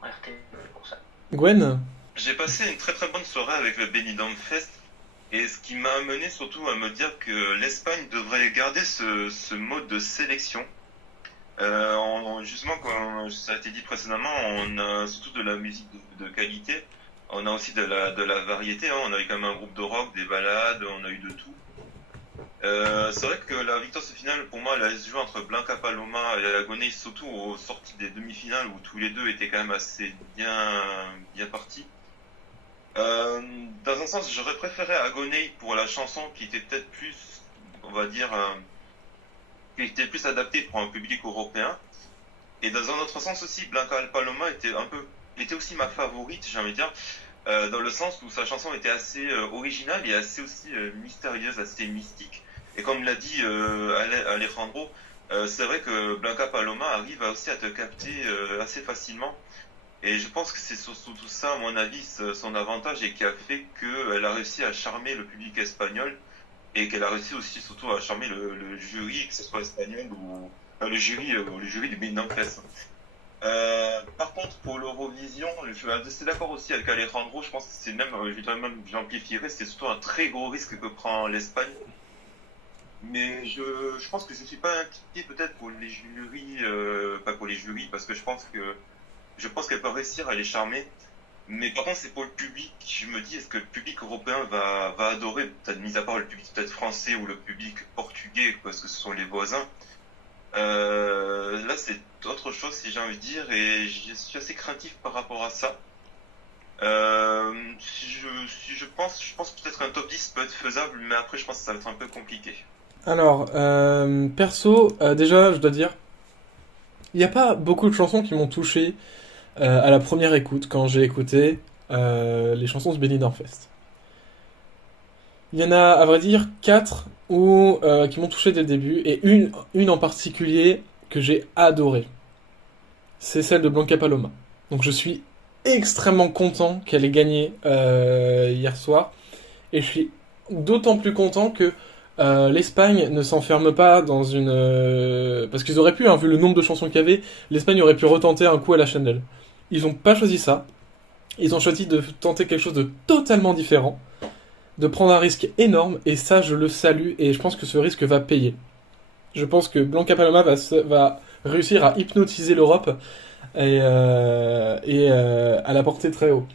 en RTE pour ça. Gwen? J'ai passé une très très bonne soirée avec le Benidorm Fest. Et ce qui m'a amené surtout à me dire que l'Espagne devrait garder ce mode de sélection. Justement, comme ça a été dit précédemment, on a surtout de la musique de qualité. On a aussi de la variété. On a eu quand même un groupe de rock, des ballades, on a eu de tout. C'est vrai que la victoire finale, pour moi, elle a se jouer entre Blanca Paloma et Agoné, surtout aux sorties des demi-finales où tous les deux étaient quand même assez bien partis. Dans un sens, j'aurais préféré Agoné pour la chanson qui était peut-être plus, on va dire, qui était plus adaptée pour un public européen. Et dans un autre sens aussi, Blanca Paloma était aussi ma favorite, j'ai envie de dire, dans le sens où sa chanson était assez originale et assez aussi mystérieuse, assez mystique. Et comme l'a dit Alejandro, c'est vrai que Blanca Paloma arrive aussi à te capter assez facilement. Et je pense que c'est surtout tout ça, à mon avis, son avantage et qui a fait qu'elle a réussi à charmer le public espagnol et qu'elle a réussi aussi surtout à charmer le jury, que ce soit espagnol ou le jury du Benidorm Fest. Par contre, pour l'Eurovision, je suis assez d'accord aussi avec Alejandro. Je pense que c'est même, j'amplifierais, c'est surtout un très gros risque que prend l'Espagne. Mais je pense que je suis pas inquiet peut-être pour les jurys, pas pour les jurys, parce que je pense qu'elle peut réussir à les charmer. Mais par contre, c'est pour le public. Je me dis, est-ce que le public européen va adorer, peut-être mis à part le public peut-être français ou le public portugais, parce que ce sont les voisins. Là, c'est autre chose, si j'ai envie de dire, et je suis assez craintif par rapport à ça. Si je pense peut-être un top 10 peut être faisable, mais après, je pense que ça va être un peu compliqué. Alors, perso, déjà, je dois dire, il n'y a pas beaucoup de chansons qui m'ont touché à la première écoute, quand j'ai écouté les chansons de Benidorm Fest. Il y en a, à vrai dire, 4 qui m'ont touché dès le début, et une en particulier que j'ai adorée. C'est celle de Blanca Paloma. Donc je suis extrêmement content qu'elle ait gagné hier soir, et je suis d'autant plus content que l'Espagne ne s'enferme pas dans une... parce qu'ils auraient pu, hein, vu le nombre de chansons qu'il y avait, l'Espagne aurait pu retenter un coup à la Chanel. Ils n'ont pas choisi ça. Ils ont choisi de tenter quelque chose de totalement différent, de prendre un risque énorme, et ça, je le salue, et je pense que ce risque va payer. Je pense que Blanca Paloma va réussir à hypnotiser l'Europe et à la porter très haut.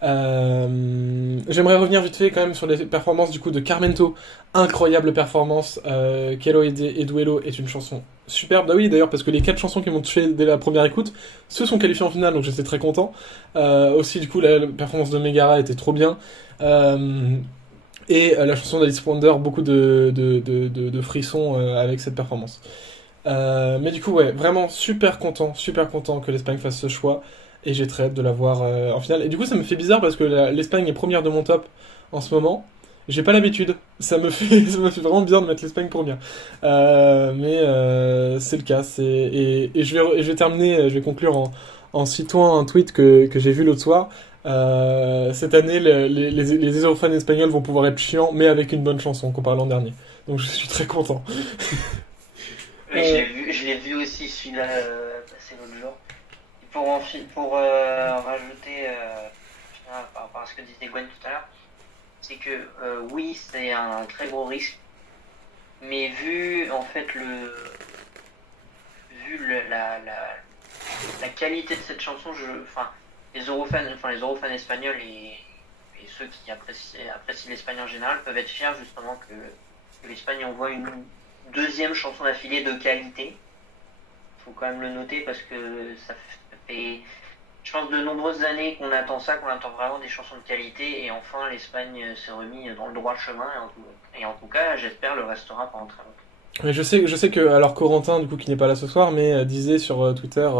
J'aimerais revenir vite fait quand même sur les performances du coup de Carmento. Incroyable performance. Quero et Duelo est une chanson superbe. Ah oui, d'ailleurs, parce que les 4 chansons qui m'ont touché dès la première écoute se sont qualifiées en finale, donc j'étais très content. Aussi, du coup, la performance de Megara était trop bien. Et la chanson d'Alice Wonder, beaucoup de frissons avec cette performance. Mais du coup, ouais, vraiment super content que l'Espagne fasse ce choix. Et j'ai très hâte de la voir en finale. Et du coup, ça me fait bizarre parce que l'Espagne est première de mon top en ce moment. J'ai pas l'habitude. Ça me fait vraiment bizarre de mettre l'Espagne première. Mais c'est le cas. Et je vais terminer, je vais conclure en citant un tweet que j'ai vu l'autre soir. Cette année, les Eurofans espagnols vont pouvoir être chiants, mais avec une bonne chanson comparé à l'an dernier. Donc je suis très content. Oui, je l'ai vu aussi celui-là passer l'autre jour. Et pour rajouter par rapport à ce que disait Gwen tout à l'heure, c'est que oui, c'est un très gros risque, mais vu en fait la qualité de cette chanson, les Eurofans espagnols et ceux qui apprécient l'Espagne en général peuvent être fiers justement que l'Espagne envoie une deuxième chanson d'affilée de qualité. Faut quand même le noter parce que ça fait, je pense, de nombreuses années qu'on attend vraiment des chansons de qualité, et enfin l'Espagne s'est remis dans le droit chemin, et en tout cas, j'espère le restera pendant très longtemps. Mais je sais que, alors Corentin, du coup, qui n'est pas là ce soir, mais disait sur Twitter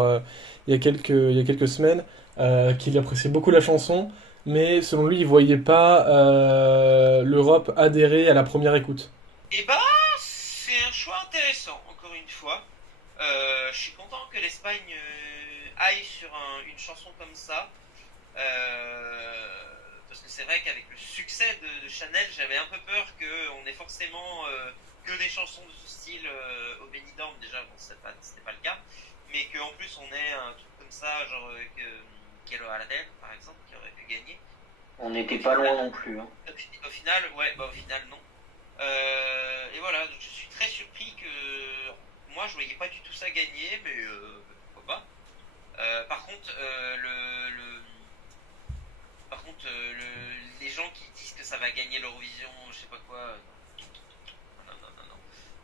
il y a quelques semaines qu'il appréciait beaucoup la chanson, mais selon lui, il voyait pas l'Europe adhérer à la première écoute. Et bah, c'est un choix intéressant, encore une fois. Je suis content que l'Espagne aille sur une chanson comme ça. Parce que c'est vrai qu'avec le succès de Chanel, j'avais un peu peur qu'on ait forcément que des chansons de ce style au Benidorm. Déjà, bon, c'était pas le cas. Mais qu'en plus, on ait un truc comme ça, genre Kelo Aladel, par exemple, qui aurait pu gagner. On n'était pas loin non plus. Hein. Au final, non. Et voilà, donc je suis très surpris que moi je voyais pas du tout ça gagner, mais pourquoi pas. Par contre, les gens qui disent que ça va gagner l'Eurovision, je sais pas quoi, non.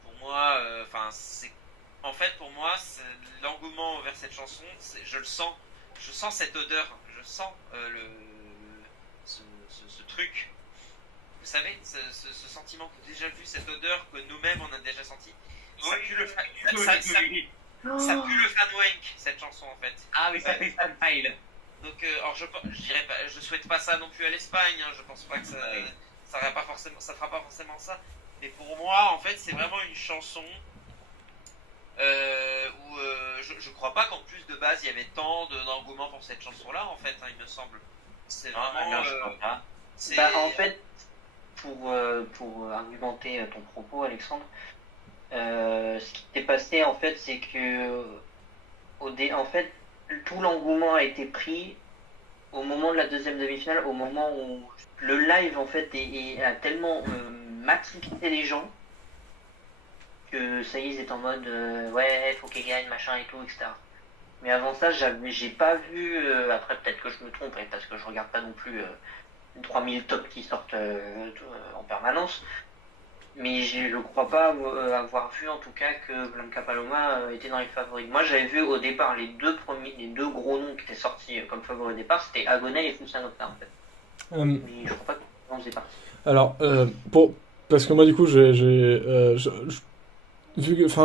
Pour moi, en fait pour moi, l'engouement vers cette chanson, je le sens. Je sens cette odeur, je sens ce truc. Vous savez, ce sentiment que j'ai déjà vu, cette odeur que nous-mêmes on a déjà senti. Ça pue le fanwank, cette chanson en fait. Ah oui, ça fait fanfile. Donc, alors je dirais pas, je souhaite pas ça non plus à l'Espagne. Hein, je pense pas que ça fera pas forcément ça. Mais pour moi, en fait, c'est vraiment une chanson où je crois pas qu'en plus de base il y avait tant d'engouement pour cette chanson-là, en fait, hein, il me semble. C'est vraiment. Non, je crois pas. En fait, pour argumenter ton propos, Alexandre, ce qui s'est passé, en fait, c'est que en fait, tout l'engouement a été pris au moment de la deuxième demi-finale, au moment où le live, en fait, a tellement matrixé les gens que ça y est, ils étaient en mode ouais, faut qu'il gagne, machin et tout, etc. Mais avant ça, j'ai pas vu, après peut-être que je me trompe, parce que je regarde pas non plus 3000 tops qui sortent en permanence, mais je crois pas avoir vu en tout cas que Blanca Paloma était dans les favoris. Moi j'avais vu au départ les deux gros noms qui étaient sortis comme favoris au départ, c'était Agonel et Fusanota en fait. Mais je crois pas que on faisait partie. Alors, parce que moi du coup je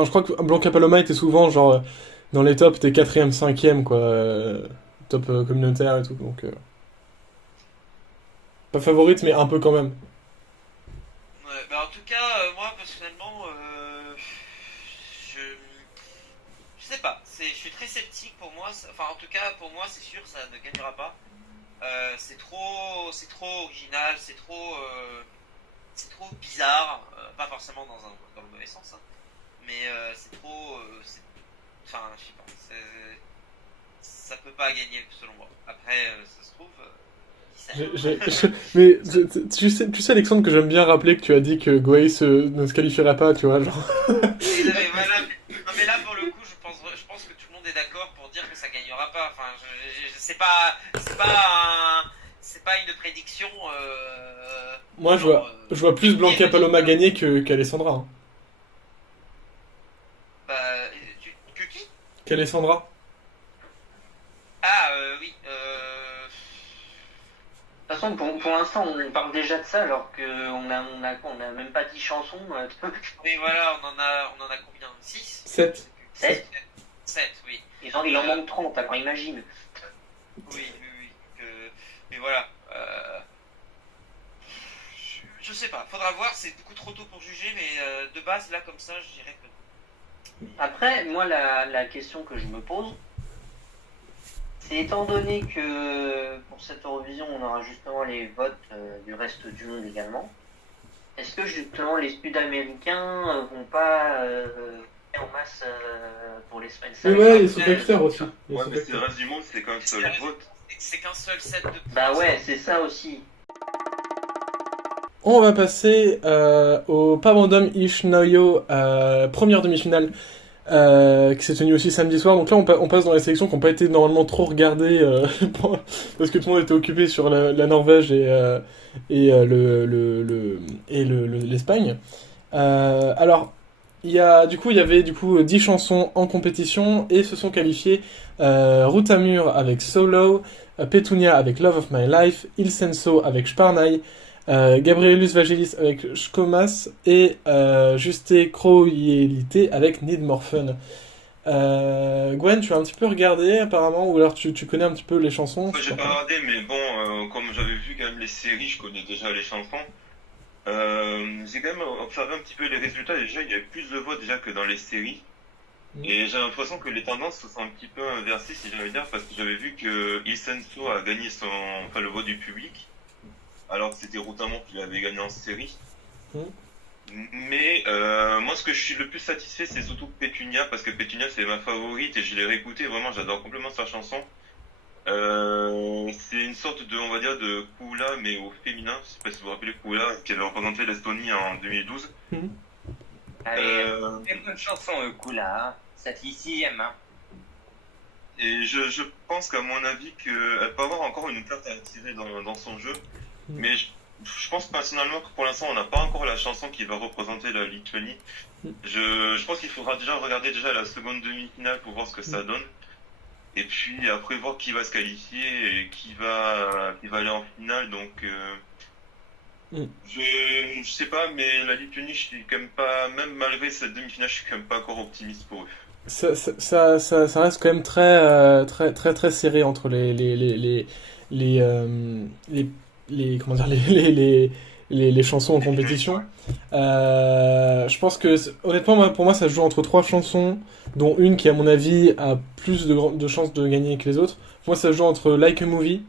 crois que Blanca Paloma était souvent genre dans les tops, t'es 4ème, 5ème quoi, top communautaire et tout, donc pas favorite mais un peu quand même. Ouais, bah en tout cas, moi personnellement, je sais pas, je suis très sceptique pour moi. Enfin, en tout cas, pour moi, c'est sûr, ça ne gagnera pas. C'est trop original, c'est trop bizarre, pas forcément dans le mauvais sens, hein, mais c'est trop, enfin, je sais pas, ça peut pas gagner selon moi. Après, ça se trouve. Mais tu sais Alexandre que j'aime bien rappeler que tu as dit que Grace ne se qualifierait pas, tu vois, genre. Mais voilà, mais là pour le coup, je pense que tout le monde est d'accord pour dire que ça gagnera pas. Enfin, c'est pas une prédiction. Moi, je vois plus Blanca Paloma gagner qu'Alessandra. Hein. Bah, que qui? Qu'Alessandra. Ah, oui. De toute façon, pour l'instant, on parle déjà de ça alors qu'on a même pas 10 chansons. Oui, voilà, on en a combien? 6? 7. 7, 7, oui. il en manque 30, alors imagine. Oui. Mais voilà. Je sais pas, faudra voir, c'est beaucoup trop tôt pour juger, mais de base, là, comme ça, je dirais que. Après, moi, la question que je me pose, c'est étant donné que pour cette Eurovision, on aura justement les votes du reste du monde également, est-ce que justement les Sud-Américains vont pas en masse pour les Spencer? Ouais, ils sont spectateurs aussi. Ouais, mais c'est le reste du monde, c'est qu'un seul vote. C'est qu'un seul set de points. Bah ouais, c'est ça aussi. On va passer au Pavandom Ish Noyo, première demi-finale, qui s'est tenue aussi samedi soir. Donc là, on passe dans les sélections qui n'ont pas été normalement trop regardées, parce que tout le monde était occupé sur la Norvège et l'Espagne. Alors, il y avait 10 chansons en compétition et se sont qualifiées Ruth Amur avec Solo, Petunia avec Love of My Life, Il Senso avec Sparnai, Gabrielus Vagelis avec Shkomas et Juste Kroyelite avec Need More Fun. Gwen, tu as un petit peu regardé apparemment, ou alors tu connais un petit peu les chansons? Moi, j'ai pas regardé, mais bon, comme j'avais vu quand même les séries, je connais déjà les chansons. J'ai quand même observé un petit peu les résultats. Déjà, il y avait plus de voix déjà que dans les séries. Et j'ai l'impression que les tendances se sont un petit peu inversées, si j'allais dire, parce que j'avais vu que Il Senso a gagné le vote du public, alors que c'était Routamont qui l'avait gagné en série. Mais moi, ce que je suis le plus satisfait, c'est surtout Petunia, parce que Petunia, c'est ma favorite et je l'ai réécoutée. Vraiment, j'adore complètement sa chanson. C'est une sorte de, on va dire, de Kula, mais au féminin. Je sais pas si vous vous rappelez Kula, qui avait représenté l'Estonie en 2012. Très bonne chanson, Kula, hein. Ça fait 6ème, hein. Et je pense qu'à mon avis, qu'elle peut avoir encore une carte à tirer dans son jeu. Mais je pense personnellement que pour l'instant, on n'a pas encore la chanson qui va représenter la Lituanie. Je pense qu'il faudra déjà regarder la seconde demi-finale pour voir ce que ça donne. Et puis après voir qui va se qualifier et qui va aller en finale. Donc je sais pas, mais la Lituanie, je suis quand même pas, même malgré cette demi-finale, je suis quand même pas encore optimiste pour eux. Ça reste quand même très serré entre les les chansons en compétition. Je pense que, honnêtement, pour moi, ça se joue entre 3 chansons, dont une qui, à mon avis, a plus de chances de gagner que les autres. Pour moi, ça se joue entre Like a Movie,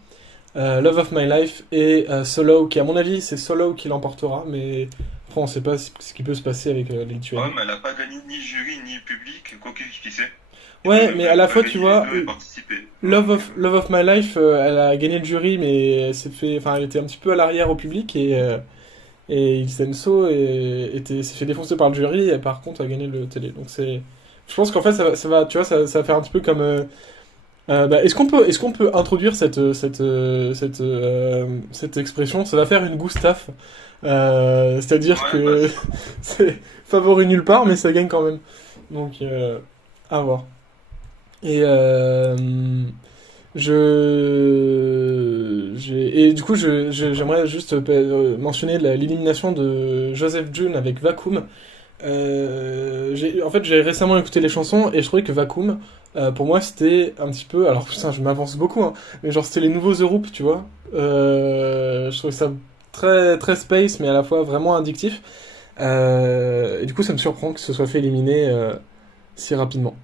Love of My Life et Solo, qui, à mon avis, c'est Solo qui l'emportera, mais après, on sait pas ce qui peut se passer avec les Lituaniens. Ouais, mais elle a pas gagné ni jury ni public, quoi qui sait. Ouais, mais à la fois, tu vois, Love of My Life, elle a gagné le jury, mais elle était un petit peu à l'arrière au public et Il Senso s'est fait défoncer par le jury et par contre a gagné le télé. Donc je pense qu'en fait ça va, tu vois, ça va faire un petit peu comme. Est-ce qu'on peut introduire cette expression? Ça va faire une Gustave, c'est-à-dire que c'est favori nulle part, mais ça gagne quand même. Donc à voir. Et du coup, j'aimerais juste mentionner l'élimination de Joseph June avec Vacuum. J'ai récemment écouté les chansons et je trouvais que Vacuum, pour moi, c'était un petit peu. Alors, putain, je m'avance beaucoup, hein, mais genre, c'était les nouveaux The Roop, tu vois. Je trouvais ça très, très space, mais à la fois vraiment addictif. Et du coup, ça me surprend que ce soit fait éliminer si rapidement.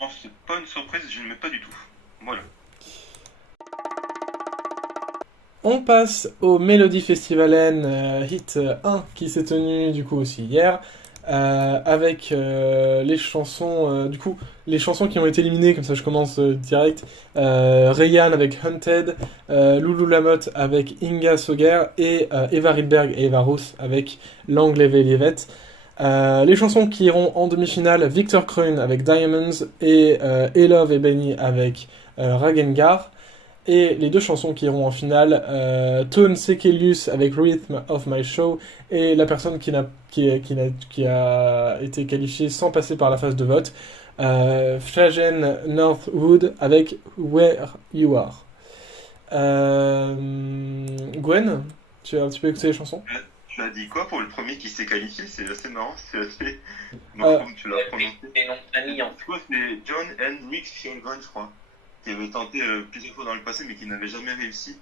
Non, c'est pas une surprise, je ne mets pas du tout. Voilà. On passe au Melody Festivalen Hit 1 qui s'est tenu du coup aussi hier avec les chansons les chansons qui ont été éliminées, comme ça je commence direct. Ryan avec Hunted, Lulu Lamotte avec Inga Soger et Eva Rydberg et Eva Russ avec Langley Velvet. Les chansons qui iront en demi-finale, Victor Kruin avec Diamonds et Elove et Benny avec Ragengar. Et les 2 chansons qui iront en finale, Tone Sekelius avec Rhythm of My Show et la personne qui a été qualifiée sans passer par la phase de vote, Flagen Northwood avec Where You Are. Gwen, tu as un petit peu écouté les chansons? Tu as dit quoi pour le premier qui s'est qualifié? C'est assez marrant, c'est assez. Non, comme tu l'as prononcé. Et non, famille en tout cas, c'est John Hendricks Fjällgren, je crois, qui avait tenté plusieurs fois dans le passé mais qui n'avait jamais réussi.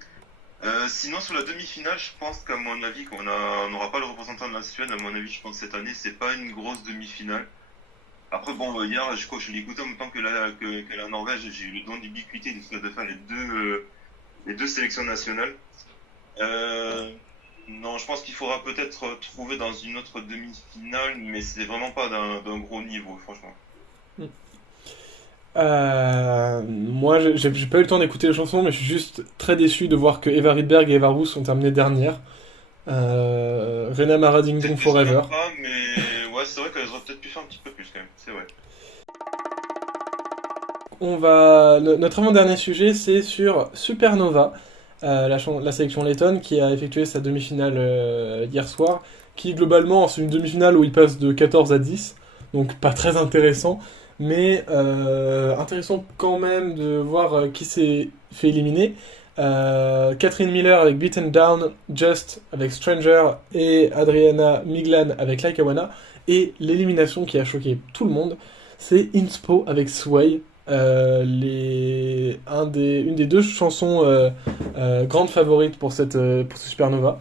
Sinon, sur la demi-finale, je pense qu'à mon avis, qu'on n'aura pas le représentant de la Suède, à mon avis, je pense que cette année, c'est pas une grosse demi-finale. Après, bon, hier, je crois que je l'écoutais en même temps que la Norvège, j'ai eu le don d'ubiquité de faire les deux sélections nationales. Non, je pense qu'il faudra peut-être trouver dans une autre demi-finale, mais c'est vraiment pas d'un gros niveau, franchement. Moi, j'ai pas eu le temps d'écouter les chansons, mais je suis juste très déçu de voir que Eva Rydberg et Eva Russ sont terminées dernières. Rena Mara Ding Dong Forever. Pas, mais ouais, c'est vrai qu'elles auraient peut-être pu faire un petit peu plus quand même, c'est vrai. Notre avant-dernier sujet, c'est sur Supernova, la sélection lettonne qui a effectué sa demi-finale hier soir, qui globalement c'est une demi-finale où il passe de 14 à 10, donc pas très intéressant, mais intéressant quand même de voir qui s'est fait éliminer. Catherine Miller avec Beaten Down, Just avec Stranger et Adriana Miglan avec Like a Wanna. Et l'élimination qui a choqué tout le monde, c'est Inspo avec Sway. Une des 2 chansons grandes favorites pour ce Supernova.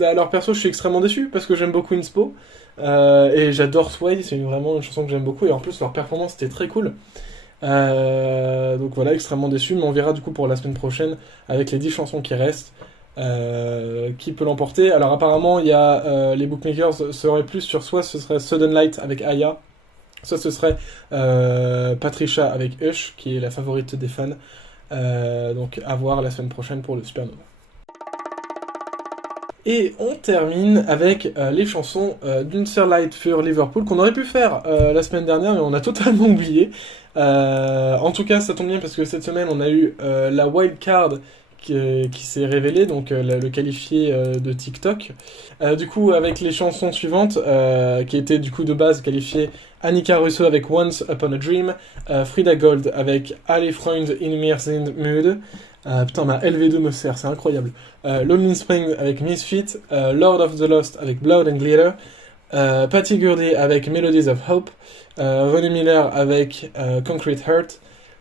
Alors perso, je suis extrêmement déçu parce que j'aime beaucoup Inspo et j'adore Sway, c'est vraiment une chanson que j'aime beaucoup et en plus leur performance était très cool. Donc voilà, extrêmement déçu, mais on verra du coup pour la semaine prochaine avec les 10 chansons qui restent qui peut l'emporter. Alors apparemment il y a les bookmakers seraient plus sur, soit ce serait Sudden Light avec Aya, soit ce serait Patricia avec Hush qui est la favorite des fans. Donc à voir la semaine prochaine pour le Supernova. Et on termine avec les chansons d'Unserlight für Liverpool qu'on aurait pu faire la semaine dernière mais on a totalement oublié. En tout cas ça tombe bien parce que cette semaine on a eu la wild card qui s'est révélée, donc le qualifié de TikTok. Du coup avec les chansons suivantes qui étaient du coup de base qualifiées: Annika Russo avec Once Upon a Dream, Frida Gold avec Alle Freunde in mir sind müde. Putain, ma LV2 me sert, c'est incroyable. Lonely Spring avec Misfit, Lord of the Lost avec Blood and Glitter, Patty Gurdy avec Melodies of Hope, René Miller avec Concrete Heart,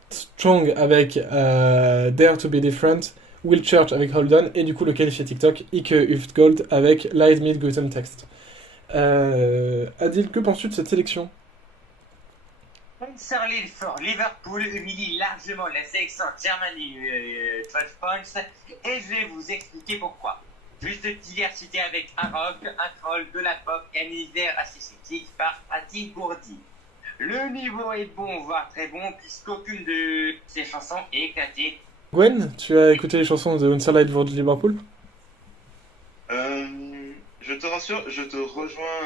Strong avec Dare to be Different, Will Church avec Hold On, et du coup le qualifié TikTok, Ike Gold avec Light Mid Guten Text. Adil, que penses-tu de cette sélection? Spencer for Liverpool humilie largement la sélection Germany 12 points et je vais vous expliquer pourquoi. Juste diversité avec un rock, un troll, de la pop et un univers assez sceptique par Ati Gourdi. Le niveau est bon, voire très bon, puisqu'aucune de ces chansons est éclatée. Gwen, tu as écouté les chansons de Unsalide for Liverpool? Je te rassure, je te rejoins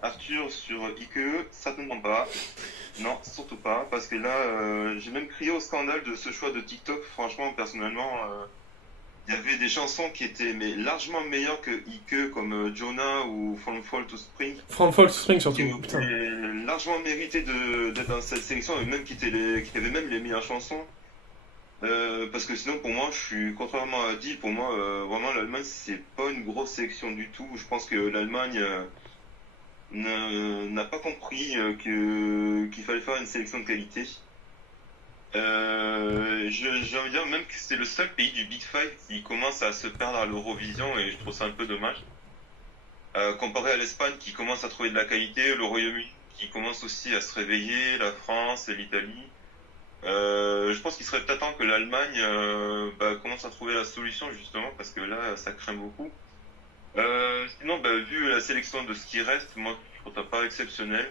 Arthur sur IKE, certainement pas. Non, surtout pas, parce que là, j'ai même crié au scandale de ce choix de TikTok. Franchement, personnellement, il y avait des chansons qui étaient largement meilleures que IKE, comme Jonah ou From Fall to Spring. From Fall to Spring surtout, Qui putain. largement mérité d'être dans cette sélection, et même qui avaient même les meilleures chansons. Parce que sinon, pour moi, je suis contrairement à Adil, pour moi, vraiment l'Allemagne c'est pas une grosse sélection du tout. Je pense que l'Allemagne n'a pas compris qu'il fallait faire une sélection de qualité. J'ai envie de dire même que c'est le seul pays du Big Five qui commence à se perdre à l'Eurovision, et je trouve ça un peu dommage. Comparé à l'Espagne qui commence à trouver de la qualité, le Royaume-Uni qui commence aussi à se réveiller, la France et l'Italie. Je pense qu'il serait peut-être temps que l'Allemagne commence à trouver la solution, justement, parce que là ça craint beaucoup. Sinon, vu la sélection de ce qui reste, moi je trouve ça pas exceptionnel.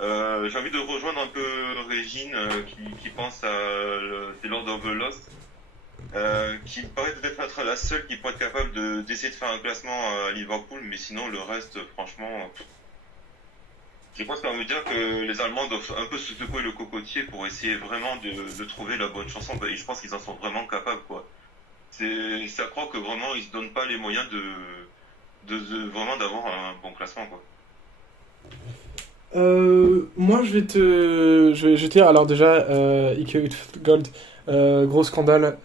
J'ai envie de rejoindre un peu Régine qui pense à The Lord of the Lost, qui me paraît peut-être être la seule qui pourrait être capable d'essayer de faire un classement à Liverpool, mais sinon le reste, franchement, j'ai presque envie de dire que les Allemands doivent un peu se secouer le cocotier pour essayer vraiment de trouver la bonne chanson, et je pense qu'ils en sont vraiment capables, quoi. C'est à croire que vraiment ils se donnent pas les moyens vraiment d'avoir un bon classement, quoi. Moi je vais te dire, alors déjà Ike Gold, gros scandale,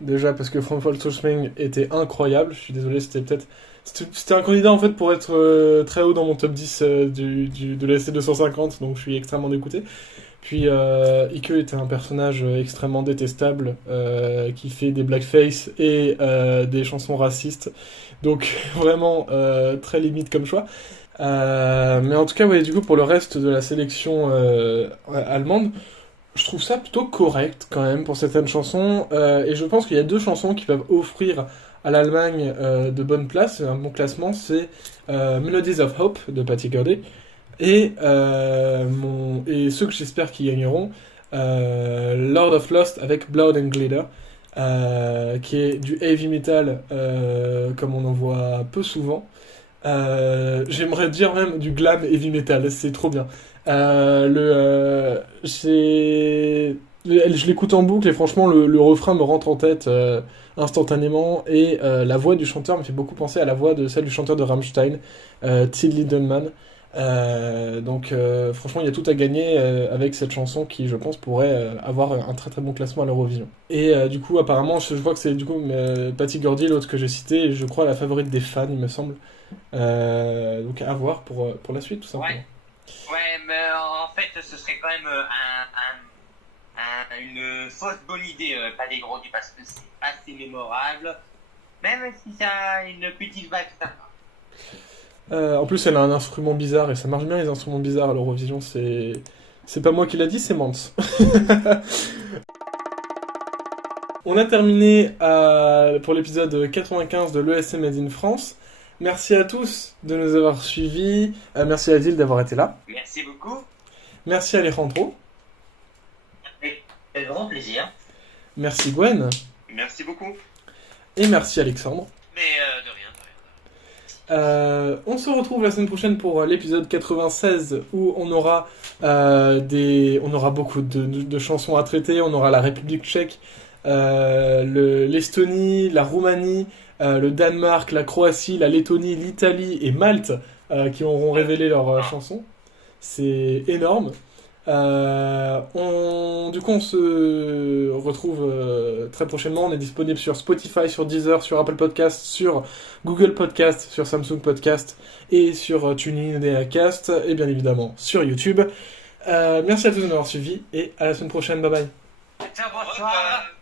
déjà parce que From Fall to Spring était incroyable. Je suis désolé, c'était un candidat en fait pour être très haut dans mon top 10 de la SC250, donc je suis extrêmement dégoûté. Puis Ike était un personnage extrêmement détestable, qui fait des blackface et des chansons racistes, donc vraiment très limite comme choix. Mais en tout cas, ouais, du coup, pour le reste de la sélection allemande, je trouve ça plutôt correct quand même pour certaines chansons. Et je pense qu'il y a deux chansons qui peuvent offrir à l'Allemagne de bonnes places, un bon classement. C'est Melodies of Hope de Patty Gurdy et ceux que j'espère qu'ils gagneront, Lord of Lost avec Blood and Glitter, qui est du heavy metal comme on en voit peu souvent. J'aimerais dire même du glam heavy metal, c'est trop bien. Je l'écoute en boucle et franchement le refrain me rentre en tête instantanément, et la voix du chanteur me fait beaucoup penser à la voix de celle du chanteur de Rammstein, Till Lindemann. Donc franchement il y a tout à gagner avec cette chanson qui je pense pourrait avoir un très très bon classement à l'Eurovision. Et du coup apparemment je vois que c'est du coup Patty Gurdy, l'autre que j'ai cité, et je crois la favorite des fans il me semble. Donc à voir pour la suite tout simplement. Ouais, mais en fait ce serait quand même une fausse bonne idée, pas des gros, parce que c'est assez mémorable, même si ça a une petite vague sympa. En plus elle a un instrument bizarre et ça marche bien les instruments bizarres à l'Eurovision, c'est pas moi qui l'a dit, c'est Mans. On a terminé pour l'épisode 95 de l'ESC Made in France. Merci à tous de nous avoir suivis. Merci à Adil d'avoir été là. Merci beaucoup. Merci Alejandro. Avec grand plaisir. Merci Gwen. Merci beaucoup. Et merci Alexandre. Mais de rien. On se retrouve la semaine prochaine pour l'épisode 96 où on aura beaucoup de chansons à traiter. On aura la République tchèque, l'Estonie, la Roumanie, le Danemark, la Croatie, la Lettonie, l'Italie et Malte qui auront révélé leurs chansons. C'est énorme. Du coup, on se retrouve très prochainement. On est disponible sur Spotify, sur Deezer, sur Apple Podcast, sur Google Podcast, sur Samsung Podcast et sur TuneIn et Acast, et bien évidemment sur YouTube. Merci à tous de nous avoir suivis et à la semaine prochaine. Bye bye. Ciao, bonsoir.